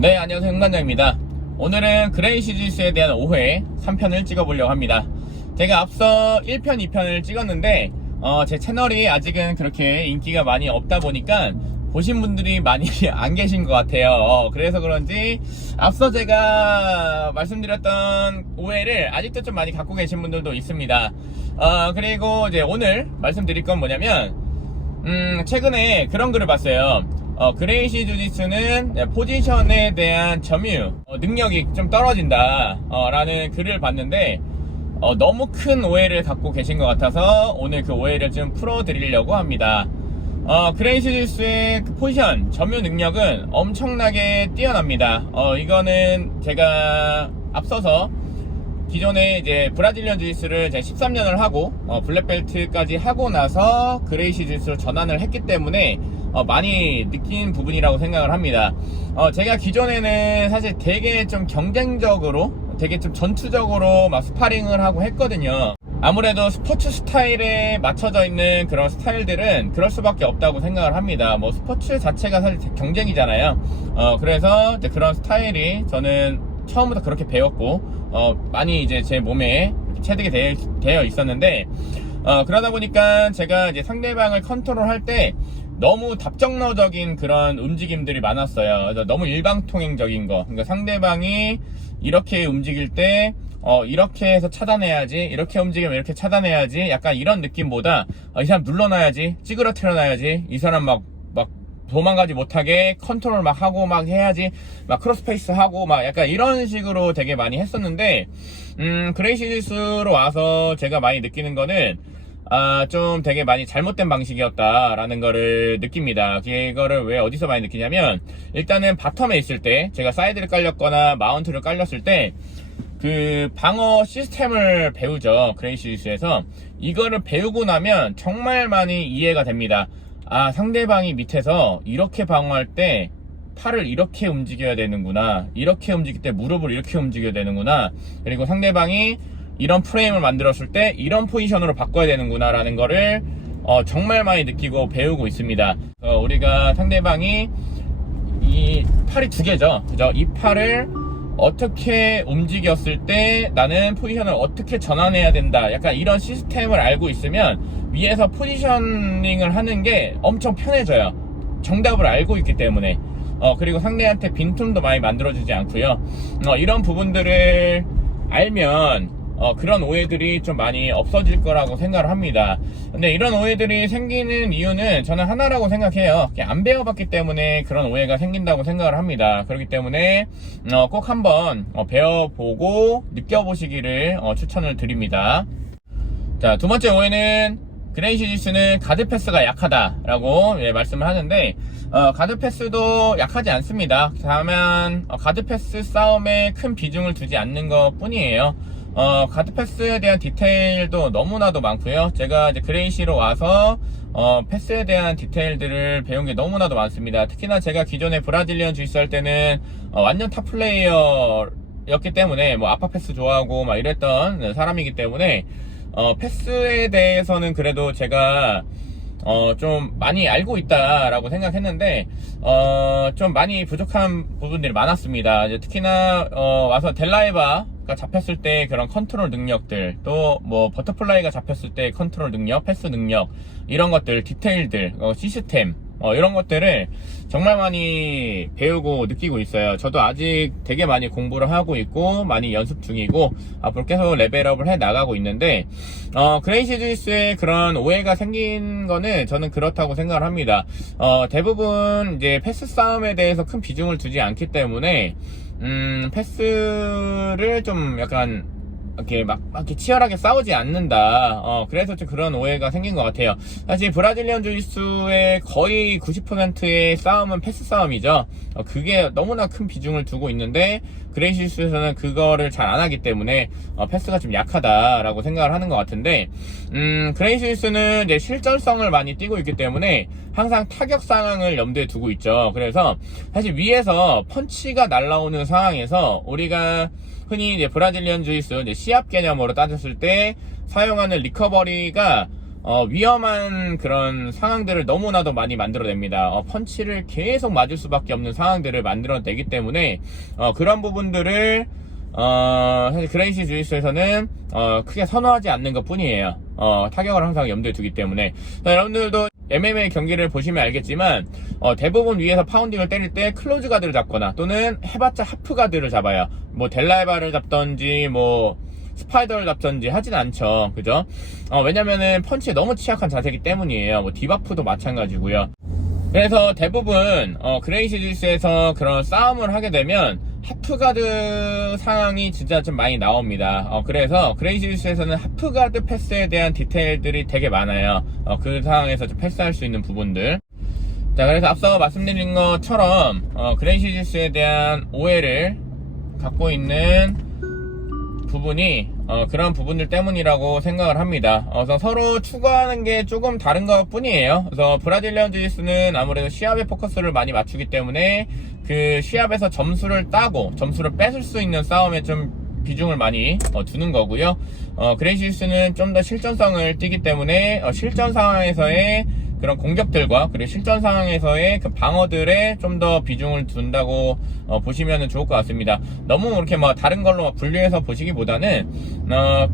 네, 안녕하세요. 흥관장입니다. 오늘은 그레이시 주짓수에 대한 오해 3편을 찍어보려고 합니다. 제가 앞서 1편, 2편을 찍었는데 제 채널이 아직은 그렇게 인기가 많이 없다 보니까 보신 분들이 많이 안 계신 것 같아요. 그래서 그런지 앞서 제가 말씀드렸던 오해를 아직도 좀 많이 갖고 계신 분들도 있습니다. 그리고 이제 오늘 말씀드릴 건 뭐냐면 최근에 그런 글을 봤어요. 그레이시 주짓수는 포지션에 대한 점유 능력이 좀 떨어진다 라는 글을 봤는데 너무 큰 오해를 갖고 계신 것 같아서 오늘 그 오해를 좀 풀어드리려고 합니다. 그레이시 주짓수의 그 포지션 점유 능력은 엄청나게 뛰어납니다. 이거는 제가 앞서서 기존에 이제 브라질리언 주짓수를 제가 13년을 하고 블랙벨트까지 하고 나서 그레이시 주짓수로 전환을 했기 때문에 많이 느낀 부분이라고 생각을 합니다. 제가 기존에는 사실 되게 좀 경쟁적으로 되게 좀 전투적으로 막 스파링을 하고 했거든요. 아무래도 스포츠 스타일에 맞춰져 있는 그런 스타일들은 그럴 수밖에 없다고 생각을 합니다. 뭐 스포츠 자체가 사실 경쟁이잖아요. 그래서 이제 그런 스타일이 저는 처음부터 그렇게 배웠고 많이 이제 제 몸에 체득이 되어 있었는데 그러다 보니까 제가 이제 상대방을 컨트롤할 때 너무 답정너적인 그런 움직임들이 많았어요. 그래서 너무 일방통행적인 거. 그러니까 상대방이 이렇게 움직일 때 이렇게 해서 차단해야지, 이렇게 움직이면 이렇게 차단해야지, 약간 이런 느낌보다 이 사람 눌러놔야지, 찌그러뜨려놔야지, 이 사람 막 도망가지 못하게 컨트롤 막 하고 막 해야지, 막 크로스페이스 하고 막 약간 이런 식으로 되게 많이 했었는데 그레이시 주짓수로 와서 제가 많이 느끼는 거는 좀 되게 많이 잘못된 방식이었다라는 거를 느낍니다. 이거를 왜 어디서 많이 느끼냐면, 일단은 바텀에 있을 때, 제가 사이드를 깔렸거나 마운트를 깔렸을 때, 그 방어 시스템을 배우죠. 그레이시 주짓수에서. 이거를 배우고 나면 정말 많이 이해가 됩니다. 상대방이 밑에서 이렇게 방어할 때 팔을 이렇게 움직여야 되는구나, 이렇게 움직일 때 무릎을 이렇게 움직여야 되는구나, 그리고 상대방이 이런 프레임을 만들었을 때 이런 포지션으로 바꿔야 되는구나 라는 거를 정말 많이 느끼고 배우고 있습니다. 우리가 상대방이 이 팔이 두 개죠, 그죠? 이 팔을 어떻게 움직였을 때 나는 포지션을 어떻게 전환해야 된다, 약간 이런 시스템을 알고 있으면 위에서 포지셔닝을 하는 게 엄청 편해져요. 정답을 알고 있기 때문에. 그리고 상대한테 빈틈도 많이 만들어주지 않고요. 이런 부분들을 알면 그런 오해들이 좀 많이 없어질 거라고 생각을 합니다. 근데 이런 오해들이 생기는 이유는 저는 하나라고 생각해요. 안 배워봤기 때문에 그런 오해가 생긴다고 생각을 합니다. 그렇기 때문에 꼭 한번 배워보고 느껴보시기를 추천을 드립니다. 자, 두 번째 오해는 그레이시 주짓수는 가드 패스가 약하다라고 말씀을 하는데 가드 패스도 약하지 않습니다. 다만 가드 패스 싸움에 큰 비중을 두지 않는 것 뿐이에요. 가드 패스에 대한 디테일도 너무나도 많고요. 제가 이제 그레이시로 와서 패스에 대한 디테일들을 배운 게 너무나도 많습니다. 특히나 제가 기존에 브라질리언 주짓수 할 때는 완전 탑 플레이어였기 때문에 뭐 아파 패스 좋아하고 막 이랬던 사람이기 때문에 패스에 대해서는 그래도 제가 좀 많이 알고 있다라고 생각했는데 좀 많이 부족한 부분들이 많았습니다. 이제 특히나 와서 델라이바가 잡혔을 때 그런 컨트롤 능력들, 또 뭐 버터플라이가 잡혔을 때 컨트롤 능력, 패스 능력, 이런 것들, 디테일들, 시스템 이런 것들을 정말 많이 배우고 느끼고 있어요. 저도 아직 되게 많이 공부를 하고 있고 많이 연습 중이고 앞으로 계속 레벨업을 해 나가고 있는데 그레이시 주짓수에 그런 오해가 생긴 거는 저는 그렇다고 생각을 합니다. 대부분 이제 패스 싸움에 대해서 큰 비중을 두지 않기 때문에 패스를 좀 약간 이렇게 이렇게 치열하게 싸우지 않는다. 그래서 좀 그런 오해가 생긴 것 같아요. 사실 브라질리언 주짓수의 거의 90%의 싸움은 패스 싸움이죠. 그게 너무나 큰 비중을 두고 있는데 그레이시 주짓수에서는 그거를 잘 안 하기 때문에 패스가 좀 약하다라고 생각을 하는 것 같은데 그레이시 주짓수는 이제 실전성을 많이 띄고 있기 때문에 항상 타격 상황을 염두에 두고 있죠. 그래서 사실 위에서 펀치가 날라오는 상황에서 우리가 흔히 이제 브라질리언 주짓수 이제 시합 개념으로 따졌을 때 사용하는 리커버리가 위험한 그런 상황들을 너무나도 많이 만들어냅니다. 펀치를 계속 맞을 수밖에 없는 상황들을 만들어내기 때문에 그런 부분들을 사실 그레이시 주짓수에서는 크게 선호하지 않는 것 뿐이에요. 타격을 항상 염두에 두기 때문에. 여러분들도 MMA 경기를 보시면 알겠지만 대부분 위에서 파운딩을 때릴 때 클로즈 가드를 잡거나 또는 해봤자 하프 가드를 잡아요. 뭐 델라이바를 잡던지 뭐 스파이더를 잡던지 하진 않죠. 그죠? 왜냐면은 펀치에 너무 취약한 자세이기 때문이에요. 뭐 디바프도 마찬가지고요. 그래서 대부분 그레이시 주짓수에서 그런 싸움을 하게 되면 하프가드 상황이 진짜 좀 많이 나옵니다. 그래서 그레이시 주짓수에서는 하프가드 패스에 대한 디테일들이 되게 많아요. 그 상황에서 좀 패스할 수 있는 부분들. 자, 그래서 앞서 말씀드린 것처럼 그레이시 주짓수에 대한 오해를 갖고 있는 부분이 그런 부분들 때문이라고 생각을 합니다. 그래서 서로 추구하는 게 조금 다른 것 뿐이에요. 그래서 브라질리언 지지수는 아무래도 시합에 포커스를 많이 맞추기 때문에 그 시합에서 점수를 따고 점수를 뺏을 수 있는 싸움에 좀 비중을 많이 두는 거고요. 그레이시스는 좀 더 실전성을 띠기 때문에 실전 상황에서의 그런 공격들과 그리고 실전 상황에서의 그 방어들에 좀 더 비중을 둔다고 보시면 좋을 것 같습니다. 너무 그렇게 뭐 다른 걸로 분류해서 보시기보다는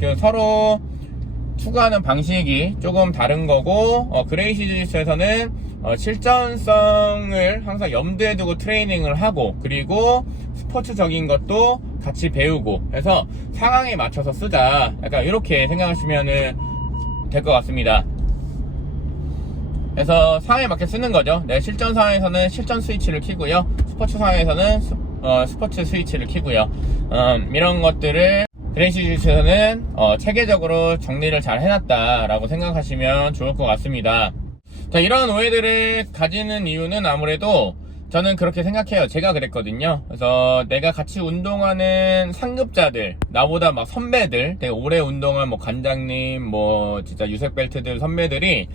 그 서로 추구하는 방식이 조금 다른 거고 그레이시 주짓수에서는 실전성을 항상 염두에 두고 트레이닝을 하고 그리고 스포츠적인 것도 같이 배우고 해서 상황에 맞춰서 쓰자, 약간 이렇게 생각하시면 될 것 같습니다. 그래서 상황에 맞게 쓰는 거죠. 네, 실전 상황에서는 실전 스위치를 켜고요, 스포츠 상황에서는 스포츠 스위치를 켜고요. 이런 것들을 그레이시 주짓수에서는 체계적으로 정리를 잘 해놨다라고 생각하시면 좋을 것 같습니다. 자, 이런 오해들을 가지는 이유는 아무래도 저는 그렇게 생각해요. 제가 그랬거든요. 그래서 내가 같이 운동하는 상급자들, 나보다 막 선배들, 되게 오래 운동한 뭐 관장님, 뭐 진짜 유색벨트들 선배들이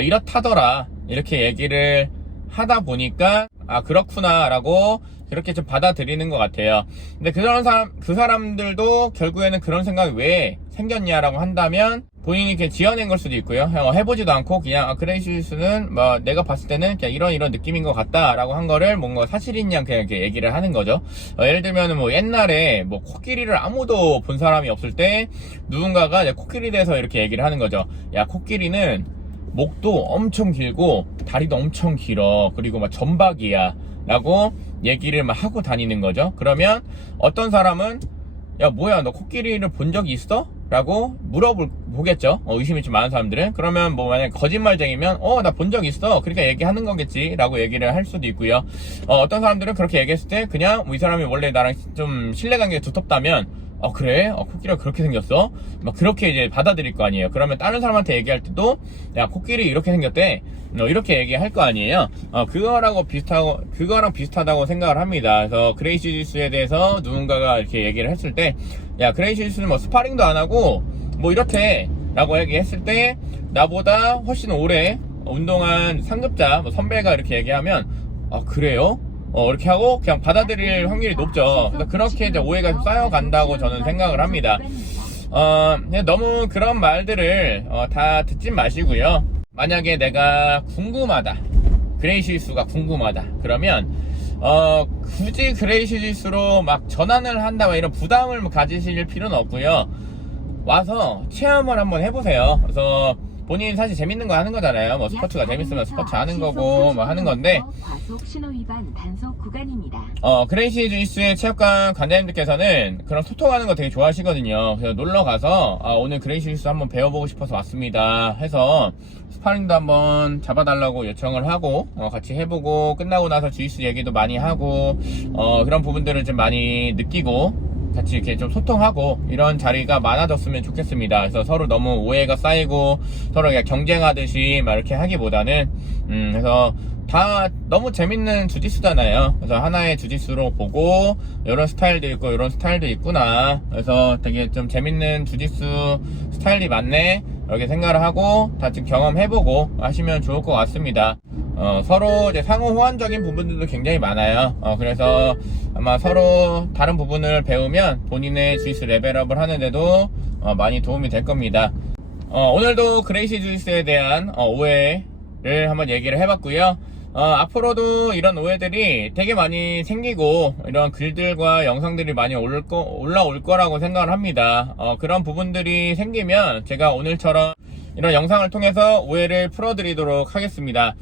이렇다더라, 이렇게 얘기를 하다 보니까 그렇구나 라고 그렇게 좀 받아들이는 것 같아요. 근데 그 사람들도 결국에는 그런 생각이 왜 생겼냐라고 한다면 본인이 이렇게 지어낸 걸 수도 있고요. 해보지도 않고 그냥 그레이시스는 뭐 내가 봤을 때는 그냥 이런 느낌인 것 같다라고 한 거를 뭔가 사실인 양 그냥 이렇게 얘기를 하는 거죠. 예를 들면 뭐 옛날에 뭐 코끼리를 아무도 본 사람이 없을 때 누군가가 코끼리에 대해서 이렇게 얘기를 하는 거죠. 야, 코끼리는 목도 엄청 길고 다리도 엄청 길어, 그리고 막 점박이야 라고 얘기를 막 하고 다니는 거죠. 그러면 어떤 사람은 야, 뭐야, 너 코끼리를 본 적이 있어? 라고 물어보겠죠. 의심이 좀 많은 사람들은. 그러면 뭐 만약에 거짓말쟁이면 나 본 적 있어, 그러니까 얘기하는 거겠지 라고 얘기를 할 수도 있고요. 어떤 사람들은 그렇게 얘기했을 때 그냥 이 사람이 원래 나랑 좀 신뢰관계가 두텁다면 그래? 코끼리가 그렇게 생겼어? 막 그렇게 이제 받아들일 거 아니에요. 그러면 다른 사람한테 얘기할 때도 야, 코끼리 이렇게 생겼대, 이렇게 얘기할 거 아니에요. 그거랑 비슷하다고 생각을 합니다. 그래서 그레이시 주짓수에 대해서 누군가가 이렇게 얘기를 했을 때 야, 그레이시 주짓수는 뭐 스파링도 안 하고 뭐 이렇대 라고 얘기했을 때 나보다 훨씬 오래 운동한 상급자, 뭐 선배가 이렇게 얘기하면 그래요? 이렇게 하고 그냥 받아들일 확률이 높죠. 그래서 그렇게 이제 오해가 쌓여간다고 저는 생각을 합니다. 너무 그런 말들을 다 듣진 마시고요. 만약에 내가 궁금하다, 그레이시 주짓수가 궁금하다 그러면 굳이 그레이시 주짓수로 막 전환을 한다 이런 부담을 가지실 필요는 없고요. 와서 체험을 한번 해보세요. 그래서 본인 사실 재밌는 거 하는 거잖아요. 뭐 스포츠가 재밌으면 스포츠 하는 거고 뭐 하는 건데, 그레이시 주짓수의 체육관 관장님들께서는 그런 소통하는 거 되게 좋아하시거든요. 그래서 놀러 가서 오늘 그레이시 주짓수 한번 배워보고 싶어서 왔습니다 해서 스파링도 한번 잡아달라고 요청을 하고 같이 해보고, 끝나고 나서 주짓수 얘기도 많이 하고 그런 부분들을 좀 많이 느끼고 같이 이렇게 좀 소통하고 이런 자리가 많아졌으면 좋겠습니다. 그래서 서로 너무 오해가 쌓이고 서로 그냥 경쟁하듯이 막 이렇게 하기보다는 그래서 다 너무 재밌는 주짓수잖아요. 그래서 하나의 주짓수로 보고 이런 스타일도 있고 이런 스타일도 있구나, 그래서 되게 좀 재밌는 주짓수 스타일이 많네 이렇게 생각을 하고 다 좀 경험해보고 하시면 좋을 것 같습니다. 서로 이제 상호 호환적인 부분들도 굉장히 많아요. 그래서 아마 서로 다른 부분을 배우면 본인의 주짓수 레벨업을 하는데도 많이 도움이 될 겁니다. 오늘도 그레이시 주이스에 대한 오해를 한번 얘기를 해봤고요. 앞으로도 이런 오해들이 되게 많이 생기고 이런 글들과 영상들이 많이 올라올 거라고 생각을 합니다. 그런 부분들이 생기면 제가 오늘처럼 이런 영상을 통해서 오해를 풀어드리도록 하겠습니다.